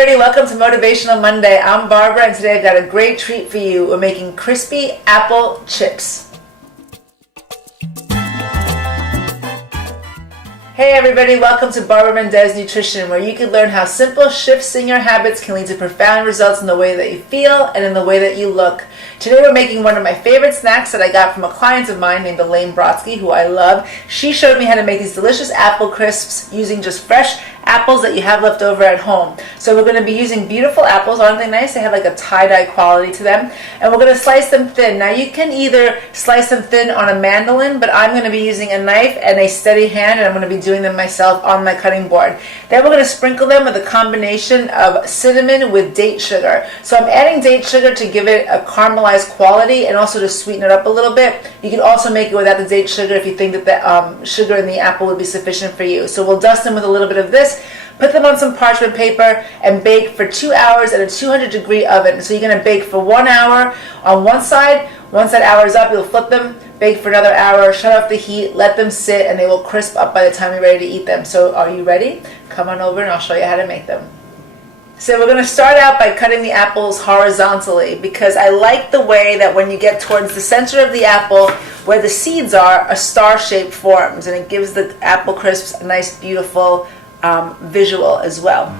everybody, welcome to Motivational Monday. I'm Barbara and today I've got a great treat for you. We're making crispy apple chips. Hey everybody, welcome to Barbara Mendez Nutrition, where you can learn how simple shifts in your habits can lead to profound results in the way that you feel and in the way that you look. Today we're making one of my favorite snacks that I got from a client of mine named Elaine Brodsky, who I love. She showed me how to make these delicious apple crisps using just fresh apples that you have left over at home. So we're going to be using beautiful apples. Aren't they nice? They have like a tie-dye quality to them. And we're going to slice them thin. Now you can either slice them thin on a mandolin, but I'm going to be using a knife and a steady hand, and I'm going to be doing them myself on my cutting board. Then we're going to sprinkle them with a combination of cinnamon with date sugar. So I'm adding date sugar to give it a caramelized quality and also to sweeten it up a little bit. You can also make it without the date sugar if you think that the sugar in the apple would be sufficient for you. So we'll dust them with a little bit of this. Put them on some parchment paper and bake for 2 hours at a 200-degree oven. So you're going to bake for 1 hour on one side. Once that hour is up, you'll flip them, bake for another hour, shut off the heat, let them sit, and they will crisp up by the time you're ready to eat them. So are you ready? Come on over and I'll show you how to make them. So we're going to start out by cutting the apples horizontally, because I like the way that when you get towards the center of the apple, where the seeds are, a star shape forms, and it gives the apple crisps a nice, beautiful visual as well.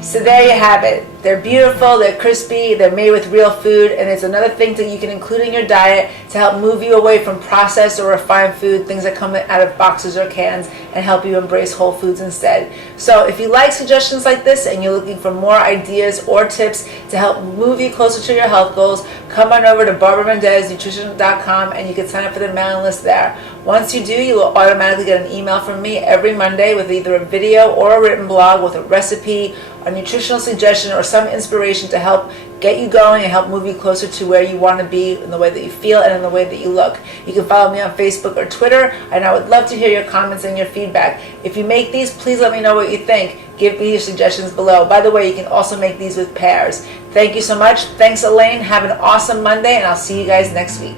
So there you have it. They're beautiful, they're crispy, they're made with real food, and it's another thing that you can include in your diet to help move you away from processed or refined food, things that come out of boxes or cans, and help you embrace whole foods instead. So if you like suggestions like this and you're looking for more ideas or tips to help move you closer to your health goals, come on over to BarbaraMendezNutrition.com and you can sign up for the mailing list there. Once you do, you will automatically get an email from me every Monday with either a video or a written blog with a recipe, a nutritional suggestion, or some inspiration to help get you going and help move you closer to where you want to be in the way that you feel and in the way that you look. You can follow me on Facebook or Twitter, and I would love to hear your comments and your feedback. If you make these, please let me know what you think. Give me your suggestions below. By the way, you can also make these with pears. Thank you so much. Thanks, Elaine. Have an awesome Monday, and I'll see you guys next week.